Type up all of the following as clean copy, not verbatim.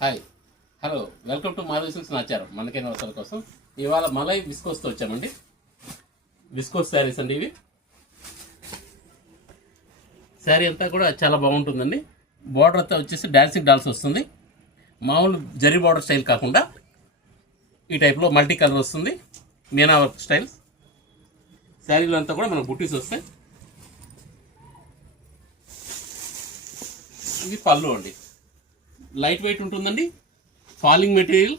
Hi hello welcome to Madhavi silks Nacharam. మనకైన అవసరాల కోసం ఇవాళ మలై విస్కోస్తో వచ్చామండి. విస్కోస్ శారీస్ అండి ఇవి. శారీ అంతా కూడా చాలా బాగుంటుందండి. బార్డర్ అంతా వచ్చేసి డాన్సింగ్ డాల్స్ వస్తుంది. మామూలు జరీ బార్డర్ స్టైల్ కాకుండా ఈ టైప్లో మల్టీ కలర్ వస్తుంది. Meena work style. శారీలో అంతా కూడా మనకు బుట్టీస్ వస్తాయి. ఇది పళ్ళు అండి, లైట్ వెయిట్ ఉంటుందండి, ఫాలింగ్ మెటీరియల్.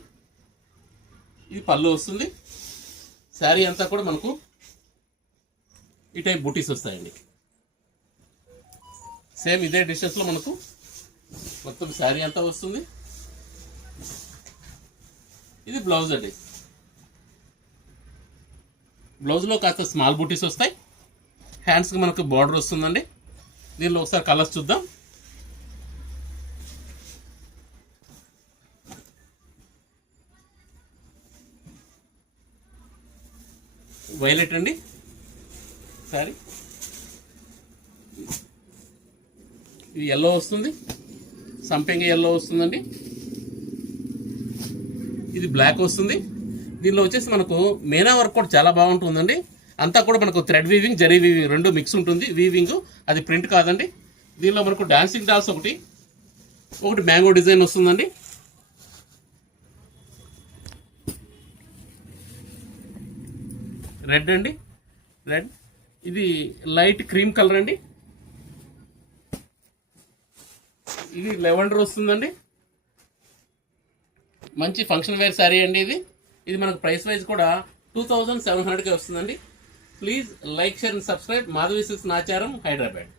ఇది పళ్ళు వస్తుంది. శారీ అంతా కూడా మనకు ఈ టైప్ బుటీస్ వస్తాయండి. సేమ్ ఇదే డిషెస్లో మనకు మొత్తం శారీ అంతా వస్తుంది. ఇది బ్లౌజ్ అండి. బ్లౌజ్లో కాస్త స్మాల్ బుటీస్ వస్తాయి. హ్యాండ్స్కి మనకు బార్డర్ వస్తుందండి. దీనిలో ఒకసారి కలర్స్ చూద్దాం. వైలెట్ అండి సారీ, ఇది ఎల్లో వస్తుంది, సంపెంగ ఎల్లో వస్తుందండి. ఇది బ్లాక్ వస్తుంది. దీనిలో వచ్చేసి మనకు మీనా వర్క్ కూడా చాలా బాగుంటుందండి. అంతా కూడా మనకు థ్రెడ్ వీవింగ్, జరీ వీవింగ్ రెండు మిక్స్ ఉంటుంది. వీవింగ్ అది ప్రింట్ కాదండి. దీనిలో మనకు డాన్సింగ్ డాల్స్ ఒకటి మ్యాంగో డిజైన్ వస్తుందండి. రెడ్ అండి, రెడ్. ఇది లైట్ క్రీమ్ కలర్ అండి. ఇది లెవెండర్ వస్తుందండి. మంచి ఫంక్షన్ వేర్ శారీ అండి ఇది. ఇది మనకు ప్రైస్ వైజ్ కూడా 2700కి వస్తుందండి. Please like, share and subscribe. Madhavi silks Nacharam, Hyderabad.